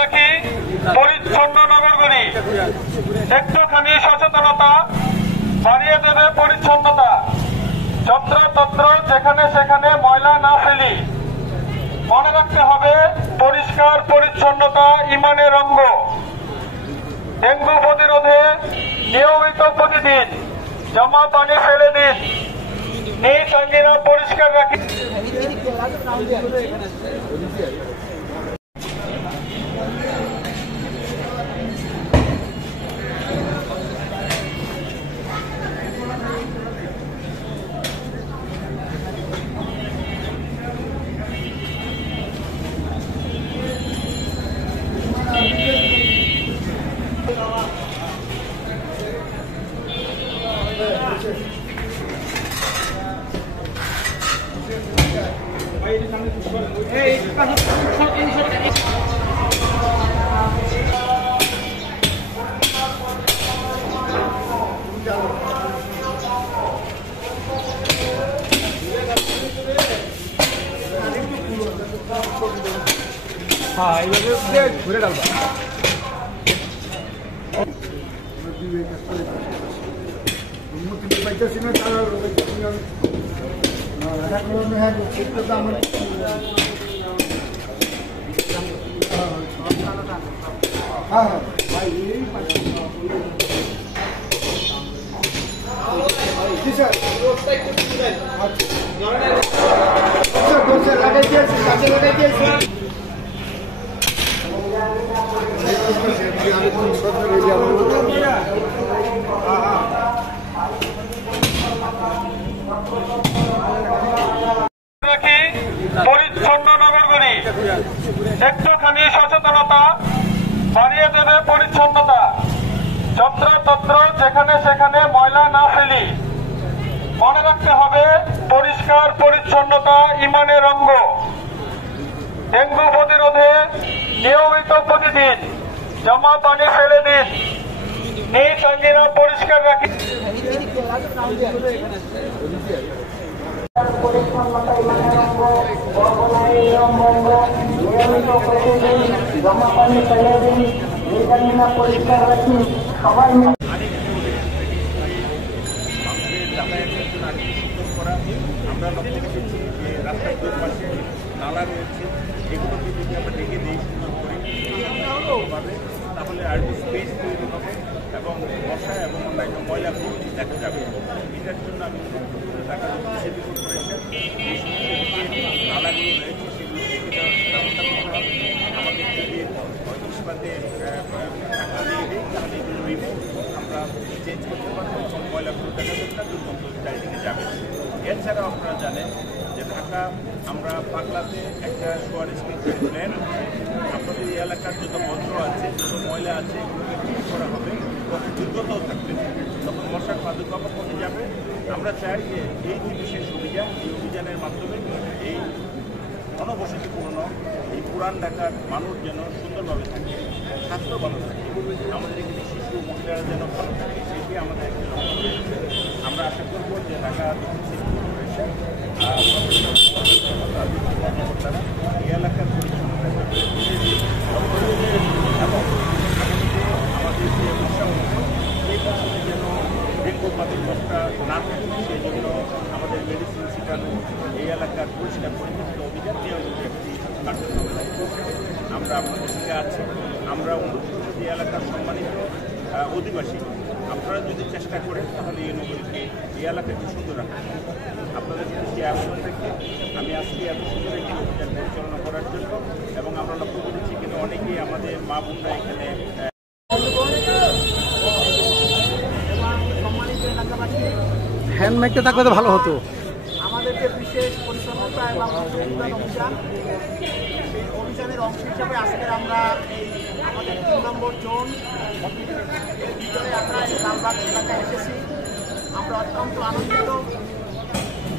রাখি পরিচ্ছন্ন নগরগুলি একটুখানি সচেতনতা বাড়িয়ে দেবে পরিচ্ছন্নতা। যত্রতত্র যেখানে সেখানে ময়লা না ফেলি। মনে রাখতে হবে পরিষ্কার পরিচ্ছন্নতা ইমানের অঙ্গ। ডেঙ্গু প্রতিরোধে নিয়মিত প্রতিদিন জমা পানি ফেলে দিন। নিজ আঙ্গিনা পরিষ্কার রাখি। हाँ এইভাবে ঘুরে ডালবা পরিচ্ছন্ন নগরগুলি একটুখানি সচেতনতা বাড়িয়ে দেবে পরিচ্ছন্নতা। যত্রতত্র যেখানে সেখানে ময়লা না ফেলি। মনে রাখতে হবে পরিষ্কার পরিচ্ছন্নতা ইমানের অঙ্গ। ডেঙ্গু প্রতিরোধে নিয়মিত প্রতিদিন জমা পানি ফেলে দিন। নিজ আঙ্গিনা পরিষ্কার রাখি। পরিচ্ছন্নতা ইমানের অঙ্গ। নিয়মিত প্রতিদিন জমা পানি ফেলে দিন। নিজ আঙ্গিনা পরিষ্কার রাখি। সবাই আমরা লক্ষ্য রেখেছি যে রাস্তার দুই পাশে নালা রয়েছে, এগুলোকে যদি আমরা ডেকে দিই সুন্দর করে তাহলে আর স্পেস তৈরি হবে এবং মশা এবং অন্যান্য ময়লাগুলো দেখা যাবে। এটার জন্য আমি ঢাকা সিটি কর্পোরেশন এই সমস্ত নালাগুলো রয়েছে সেগুলো ডেকে দেওয়ার ব্যবস্থা করতে হবে। আমাদের যদি ইস্পাতে ঢাকা দিয়ে দিই তাহলে এগুলো রিমুভ আমরা চেঞ্জ করতে পারবো এবং ময়লাগুলো দেখা যাবে না, দুর্গন্ধ চারিদিকে যাবে। এছাড়াও আপনারা জানেন যে ঢাকা আমরা পাগলাতে একটা সোয়ার স্পেস প্ল্যান আছে। আপনাদের এই এলাকার যত বন্ধ আছে, যত ময়লা আছে এগুলোকে ঠিক করা হবে, তখন দুর্গন্ধও থাকবে, তখন মশার প্রাদুর্ভাবও কমে যাবে। আমরা চাই যে এই যে বিশেষ অভিযান, এই অভিযানের মাধ্যমে এই অনবসতিপূর্ণ এই পুরান ঢাকার মানুষ যেন সুন্দরভাবে থাকে, স্বাস্থ্য ভালো থাকে, আমাদের এখানে শিশু মহিলারা যেন ভালো থাকে, সেটি আমাদের একটা লক্ষ্য রয়েছে। আমরা আশা করব যে ঢাকা সিটি কর্পোরেশন কর্মকর্তারা এই এলাকার পরিচ্ছন্নতা এবং আমাদের যে মশা সেই মশাতে যেন ডেঙ্গু বাতিলটা না থাকে, সেই জন্য আমাদের মেডিসিন ছিটানো এই এলাকার পরিষ্কার পরিচ্ছন্ন অভিযান নিয়মিত একটি কার্যক্রম আমরা আপনাদের সঙ্গে আছি। আমরা অনুরোধ করব যে এলাকার সম্মানিত অধিবাসী, আপনারা যদি চেষ্টা করেন তাহলে এই নগরীকে এই এলাকাকে সুন্দর রাখা। আপনাদের প্রতি আবেদন রেখে আমি আজকে এত সুন্দর একটি অভিযান পরিচালনা করার জন্য, এবং আমরা লক্ষ্য করেছি কিন্তু অনেকেই আমাদের মা বোনরা এখানে হ্যান্ড মাইকটা থাকলে তো ভালো হতো। আমাদের যে বিশেষ পরিচ্ছন্নতা এবং অভিযান, এই অভিযানের অংশ হিসাবে আজকে আমরা এই আমাদের 3 নম্বর জোন এর ভিতরে আমরা এই লালবাগ এলাকায় এসেছি। আমরা অত্যন্ত আনন্দিত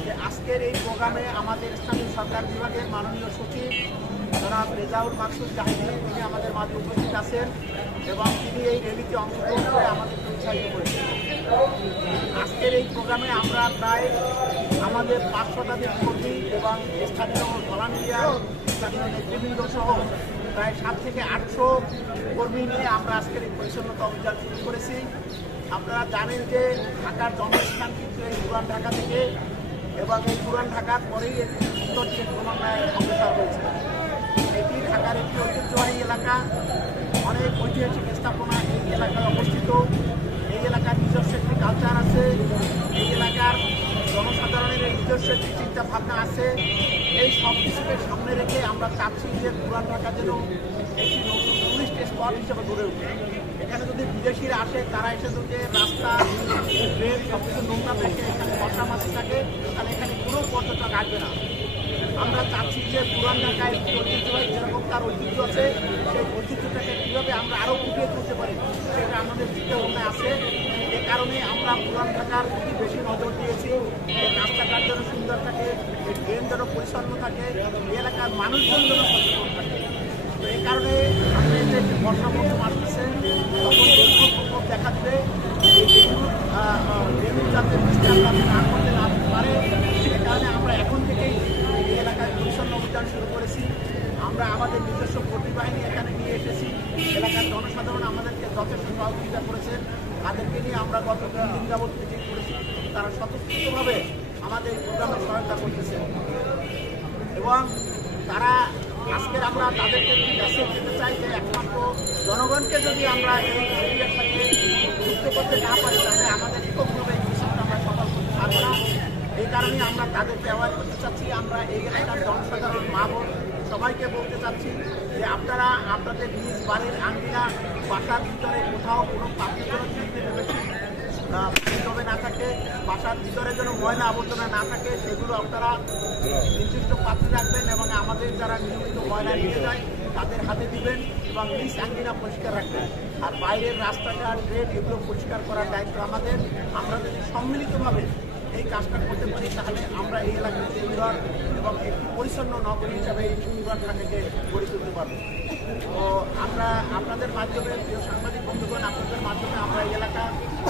যে আজকের এই প্রোগ্রামে আমাদের স্থানীয় সরকার বিভাগের মাননীয় সচিব জনাব রেজাউল মাকসুদ জাহিদি তিনি আমাদের মাঝে উপস্থিত আছেন এবং তিনি এই র্যালিতে অংশগ্রহণ করে আমাদেরকে উৎসাহিত করেছেন। আজকের এই প্রোগ্রামে আমরা প্রায় আমাদের 5 শতাধিক কর্মী এবং স্থানীয় ভলান্টিয়ার, স্থানীয় নেতৃবৃন্দ সহ প্রায় 700 থেকে 800 কর্মী নিয়ে আমরা আজকের এই পরিচ্ছন্নতা অভিযান শুরু করেছি। আপনারা জানেন যে ঢাকার জন্মস্থান কিন্তু এই পুরান ঢাকা থেকে, এবং এই পুরান ঢাকার পরেই এটি উত্তর দিকে ক্রমান্বয়ে অগ্রসর হয়েছে। এটি ঢাকার একটি ঐতিহ্যবাহী এলাকা, অনেক ঐতিহাসিক স্থাপনা এই এলাকায় অবস্থিত। এই এলাকার নিজস্ব একটি কালচার আছে, এই এলাকার জনসাধারণের নিজস্ব একটি চিন্তা ভাবনা আছে। এই সব কিছুকে সামনে রেখে আমরা চাচ্ছি যে পুরান ঢাকা যেন একটি নতুন টুরিস্ট স্পট হিসেবে গড়ে ওঠে। এখানে যদি বিদেশিরা আসে, তারা এসে যদি রাস্তা, ট্রেন সব কিছু নোংরা থাকে, এখানে মশা মাছি থাকে, তাহলে এখানে কোনো পর্যটক আসবে না। আমরা চাচ্ছি যে পুরান ঢাকায় একটি ঐতিহ্যবাহী যেরকম তার ঐতিহ্য আছে, সেই ঐতিহ্যটাকে কীভাবে আমরা আরও ফুটিয়ে তুলতে পারি সেটা আমাদের চিন্তা ভাবনায় আছে। এ কারণে আমরা পুরান ঢাকার প্রতি বেশি নজর দিয়েছি। এই রাস্তাঘাট যেন সুন্দর থাকে, এই ড্রেন যেন পরিচ্ছন্ন থাকে, এই এলাকার মানুষজন যেন সচেতন থাকে। তো এই কারণে আমাদের যে বর্ষা মৌসুম আসতেছে, তখন ডেঙ্গুর প্রকোপ দেখা দেবে। এই ডেঙ্গু যাতে বিস্তার না করতে না পারে, সে কারণে আমরা এখন থেকেই এই এলাকায় পরিচ্ছন্ন অভিযান শুরু করেছি। আমরা আমাদের নিজস্ব কর্মী বাহিনী এখানে নিয়ে এসেছি। এলাকার জনসাধারণ আমাদেরকে যথেষ্ট সহযোগিতা করেছেন। তাদেরকে নিয়ে আমরা গত 3 দিন যাবৎ মিটিং করেছি। তারা স্বতঃস্ফূর্তভাবে আমাদের এই প্রোগ্রামে সহায়তা করতেছে, এবং তারা আজকের আমরা তাদেরকে মেসেজ দিতে চাই যে একমাত্র জনগণকে যদি আমরা এই এরিয়ার সাথে যুক্ত করতে না পারি, তাহলে আমাদের এককভাবে এই বিষয়টা আমরা সফল করতে পারবো না। এই কারণে আমরা তাদেরকে অ্যাওয়ার করতে চাচ্ছি। আমরা এই এলাকার জনসাধারণ মা বোন সবাইকে বলতে চাচ্ছি যে আপনারা আপনাদের নিজ বাড়ির আঙ্গিনা, বাসার ভিতরে কোথাও কোনো পাত্রজনক বেশি জমে না থাকে, বাসার ভিতরে যেন ময়লা আবর্জনা না থাকে, সেগুলো আপনারা নির্দিষ্ট পাত্রে রাখবেন, এবং আমাদের যারা নিয়মিত ময়লা নিয়ে যায় তাদের হাতে দিবেন, এবং নিজ আঙ্গিনা পরিষ্কার রাখবেন। আর বাইরের রাস্তাঘাট, ড্রেন এগুলো পরিষ্কার করার দায়িত্ব আমাদের। আমরা যদি সম্মিলিতভাবে এই কাজটা করতে পারি, তাহলে আমরা এই এলাকার সুন্দর এবং একটি পরিচ্ছন্ন নগরী হিসাবে এই পুরান ঢাকাকে গড়ে তুলতে পারবো। তো আমরা আপনাদের মাধ্যমে, প্রিয় সাংবাদিক বন্ধুগণ, আপনাদের মাধ্যমে আমরা এই এলাকা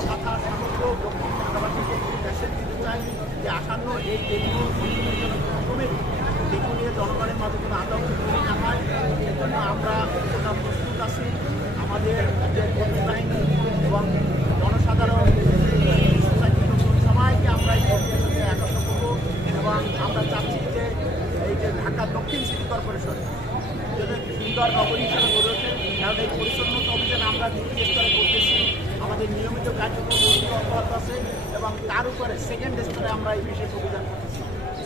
তথা সমগ্র দক্ষিণ ঢাকাবাসীকে একটি মেসেজ দিতে চাই যে আসন্ন এই ডেঙ্গু ডেঙ্গু নিয়ে জনগণের মাঝে কোনো আতঙ্ক তৈরি না হয়, এর জন্য আমরা প্রস্তুত আছি। আমাদের যে কর্মী বাহিনী এবং জনসাধারণ, সবাইকে আমরা এই প্রক্রিয়ার সাথে একাত্ম করবো, এবং আমরা চাচ্ছি যে এই যে ঢাকা দক্ষিণ সিটি কর্পোরেশন যেন একটি সুন্দর নগরী হিসেবে গড়ে ওঠে। কারণ এই পরিচ্ছন্নতা অভিযান আমরা 2টি স্তরে করতেছি। আমাদের নিয়মিত কার্যক্রম অব্যাহত আছে, এবং তার উপরে সেকেন্ড স্তরে আমরা এই বিশেষ অভিযান করতেছি।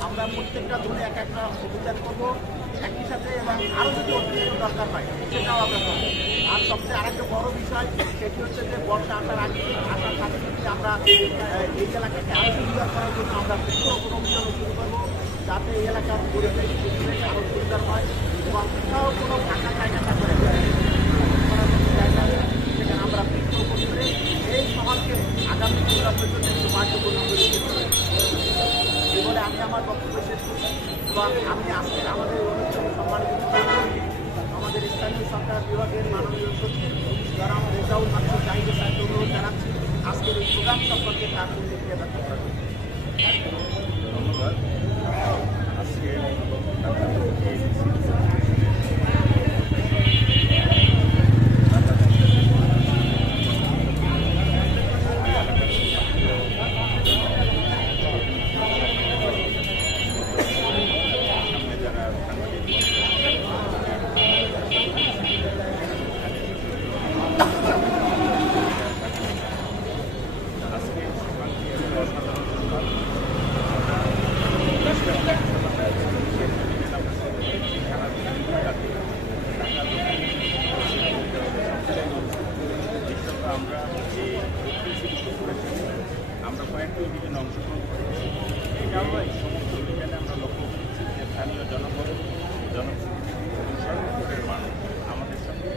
আমরা প্রত্যেকটা জোনে এক একটা অভিযান করবো একই সাথে, এবং আরও যদি অতিরিক্ত দরকার হয় সেটাও আমরা করবো। আর সবচেয়ে আরেকটা বড় বিষয়, সেটি হচ্ছে যে বর্ষা আসার সাথে আমরা এই এলাকাকে আরও সুন্দর করার জন্য আমরা বৃক্ষরোপণ অভিযান শুরু করবো, যাতে এই এলাকার পরিবেশ আরও সুন্দর হয়, এবং কোথাও কোনো ফাঁকা জায়গা থাকবে সেখানে আমরা বৃক্ষরোপণ করে এই শহরকে আগামী প্রজন্মের জন্য একটু কার্যকরী করে তুলতে পারি। এই বলে আমি আমার বক্তব্য শেষ করছি, এবং আমি আজকে আমাদের অনুষ্ঠানে সম্মানিত আমাদের স্থানীয় সরকার বিভাগের মাননীয় সচিব জনাব রেজাউল মাসুদ জাহিদের সাহেবকে অনুরোধ জানাচ্ছি আজকের এই প্রোগ্রাম সম্পর্কে তার প্রতিক্রিয়া ব্যক্ত করার জন্য। ধন্যবাদ। আজকে আমরা কয়েকটি অভিযানে অংশগ্রহণ করেছি। এই সমস্ত অভিযানে আমরা লক্ষ্য করেছি যে স্থানীয় জনগণ, জনপ্রতিনিধি এবং সর্বস্তরের মানুষ আমাদের সঙ্গে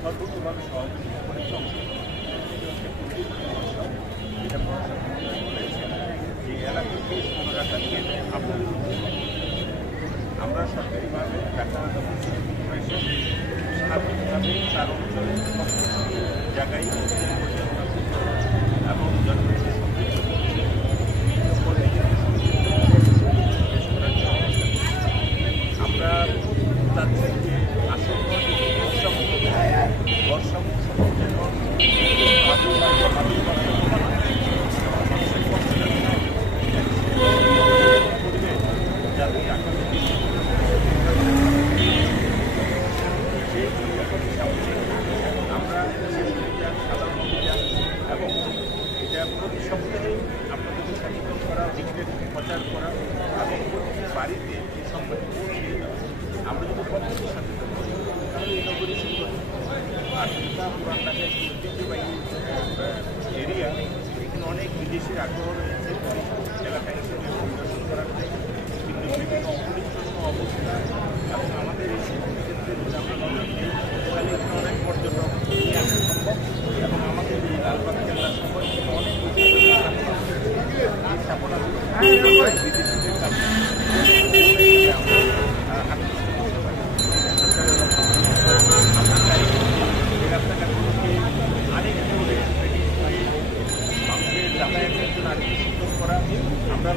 সর্বোচ্চভাবে সহযোগিতা করেছে, অংশগ্রহণ যেটা প্রশাসন করেছে যে এলাকাকে সংরক্ষা নিয়ে আপনাদের আমরা সরকারিভাবে ঢাকা সিটি কর্পোরেশন সার্বিকভাবে 4 অঞ্চলে জায়গায় এবং জনগণের আমরা চাচ্ছি যে আসন্ন আমরা সাধারণ অভিযান এবং এটা প্রতি সপ্তাহে আপনাদেরকে সচেতন করা, লিফলেট প্রচার করা এবং প্রতি বাড়িতে এই সংবাদ পৌঁছে দেওয়া। আমরা যদি প্রত্যেকের সচেতন করি তাহলে এই নগরী সুন্দর। আর যেটা পুরান ঢাকায় ঐতিহ্যবাহী এরিয়া, এখানে অনেক বিদেশির আগ্রহ রয়েছে এলাকা হিসেবে পরিদর্শন করার জন্য, কিন্তু বিভিন্ন অপরিচ্ছন্ন অবস্থা এবং আমাদের এই শিল্পক্ষেত্রে যদি আমরা নজর দিই তাহলে এখানে অনেক পর্যটক নিয়ে আসা সম্ভব এবং আমাদের এই লালবাগ কেল্লা সম্পর্কে অনেক স্থাপনাগুলো বিদেশিদের কাছে আমরা চাই এই রাস্তাঘাটগুলোকে আরেকটু মানুষের যাতায়াতের জন্য আরেকটু সুন্দর করা। আমরা